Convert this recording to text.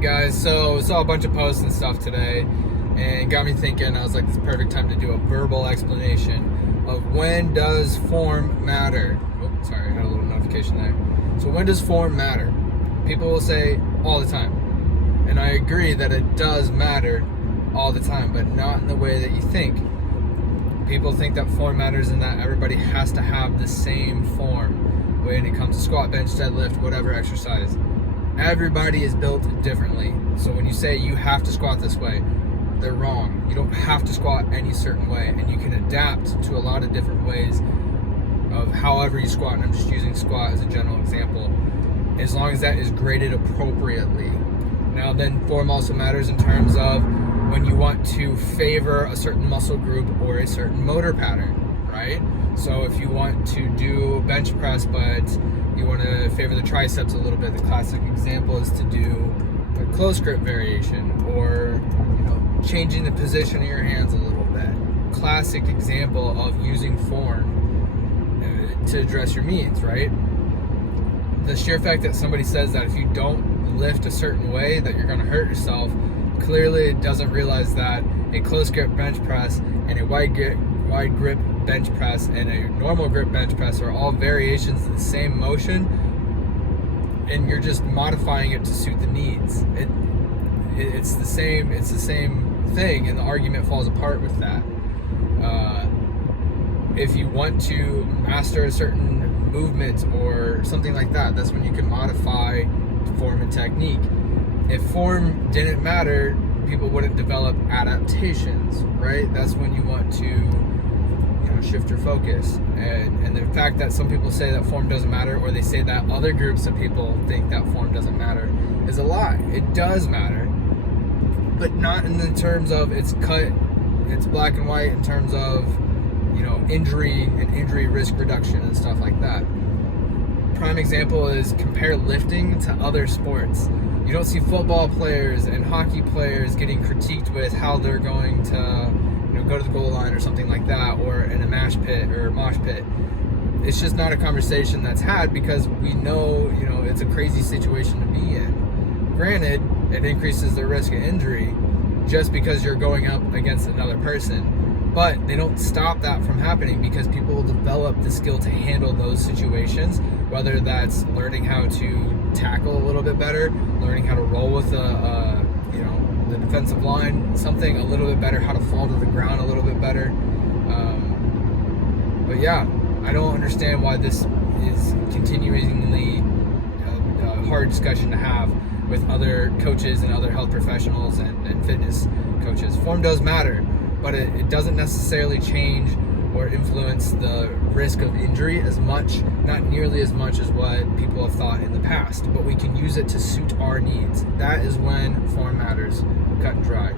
Alright guys, so saw a bunch of posts and stuff today and got me thinking. I was like, it's the perfect time to do a verbal explanation of when does form matter. Oh, sorry, I had a little notification there. So when does form matter? People will say all the time. And I agree that it does matter all the time, but not in the way that you think. People think that form matters and that everybody has to have the same form when it comes to squat, bench, deadlift, whatever exercise. Everybody is built differently. So when you say you have to squat this way, they're wrong. You don't have to squat any certain way, and you can adapt to a lot of different ways of however you squat. And I'm just using squat as a general example, as long as that is graded appropriately. Now then, form also matters in terms of when you want to favor a certain muscle group or a certain motor pattern, right? So if you want to do bench press, but you want to favor the triceps a little bit, the classic example is to do a close grip variation, or changing the position of your hands a little bit. Classic example of using form to address your needs, right? The sheer fact that somebody says that if you don't lift a certain way that you're going to hurt yourself, clearly doesn't realize that a close grip bench press and a wide grip bench press and a normal grip bench press are all variations of the same motion, and you're just modifying it to suit the needs. It's the same thing, and the argument falls apart with that. If you want to master a certain movement or something like that, that's when you can modify form and technique. If form didn't matter, people wouldn't develop adaptations, right? That's when you want to shift your focus. And the fact that some people say that form doesn't matter, or they say that other groups of people think that form doesn't matter, is a lie. It does matter, but not in the terms of it's cut, it's black and white in terms of injury and injury risk reduction and stuff like that. Prime example is compare lifting to other sports. You don't see football players and hockey players getting critiqued with how they're going to go to the goal line or something like that, or in a mosh pit. It's just not a conversation that's had, because we know it's a crazy situation to be in. Granted, it increases the risk of injury just because you're going up against another person, but they don't stop that from happening, because people will develop the skill to handle those situations, whether that's learning how to tackle a little bit better, learning how to roll with the defensive line, something a little bit better, how to fall to the ground a little bit better. But yeah, I don't understand why this is continually a hard discussion to have with other coaches and other health professionals and fitness coaches. Form does matter, but it doesn't necessarily change or influence the risk of injury as much, not nearly as much as what people have thought in the past, but we can use it to suit our needs. That is when form matters, cut and dry.